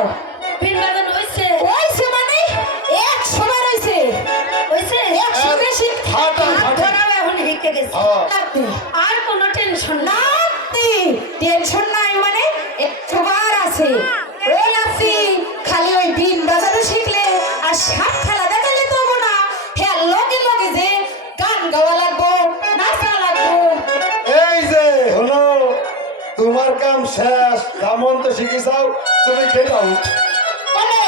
Hello বিন বাজান হইছে ওইছে মানে? এক সময় রইছে হইছে একশো বেশি হাঁটা হাত এখন হিকে গেছে। হ্যাঁ। আর কোনো টেনশন না টেনশন নাই মানে একবার আছে। কাম শেষ। যেমন তো শিখে যাও। তুমি খেটাও মানে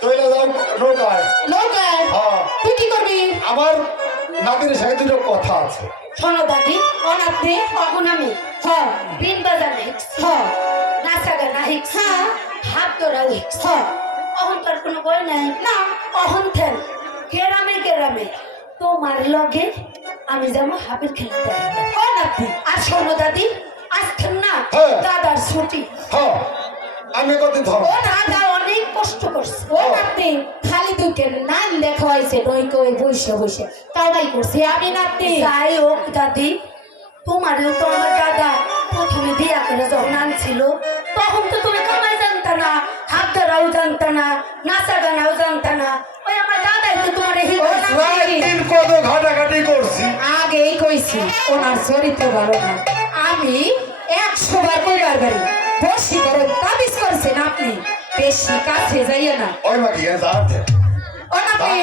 তৈলে যাও রোগায় নৌকায়? হ্যাঁ। তুই কি করবি? আমার নাতির সাথে দুটো কথা আছে। শোনো দাদি ও নাতি তখন আমি হ্যাঁ। বিন বাজান হিকস। হ্যাঁ। নাচা গানা হিকস। হ্যাঁ। হাত ধরাও হিকস। হ্যাঁ। অহন তোর কোনো বই নাই। না। অহন থেন কেরামে কেরামে তোমার লগে আমি যেমন হাবির খেলতে আর শোনো দাদি আজকে না। হ্যাঁ। দাদার ছুটি। হ্যাঁ। আমি কতদিন ধর ও দাদা অনেক কষ্ট করছে। ও নাতি খালি দুকে নান দেখা হয়েছে নইকে ওই বসে বসে কামাই করছে। আমি নাতি যাই হোক দাদি তোমারও তো আমার দাদা প্রথমে বিয়া করে যখন আনছিল তখন তো তুমি কামাই জানতা না হাত ধরাও জানতা না নাচা গানাও জানতা না। ওই আমার দাদাই তো তোমার ঘাটাঘাটি করছি। আগেই কইছি ওনার চরিত্র ভালো না। আমি একশো বার কইবার বাড়ি। বসি করে তাবিজ করছেন আপনি। বেশি কাছে যাইও না। ওই মাটি নাতি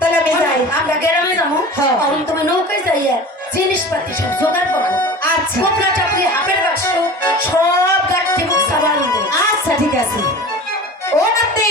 তাহলে আমি যাই। আমরা গ্রামে যাব। হ্যাঁ। তখন তুমি নৌকায় যাইয়া জিনিসপাতি সব জোগাড় করো। আচ্ছা। কোপড়া চাপড়ি হাফের বাক্স সব গাড়ি বুক সাবান আচ্ছা ঠিক আছে। ও নাতি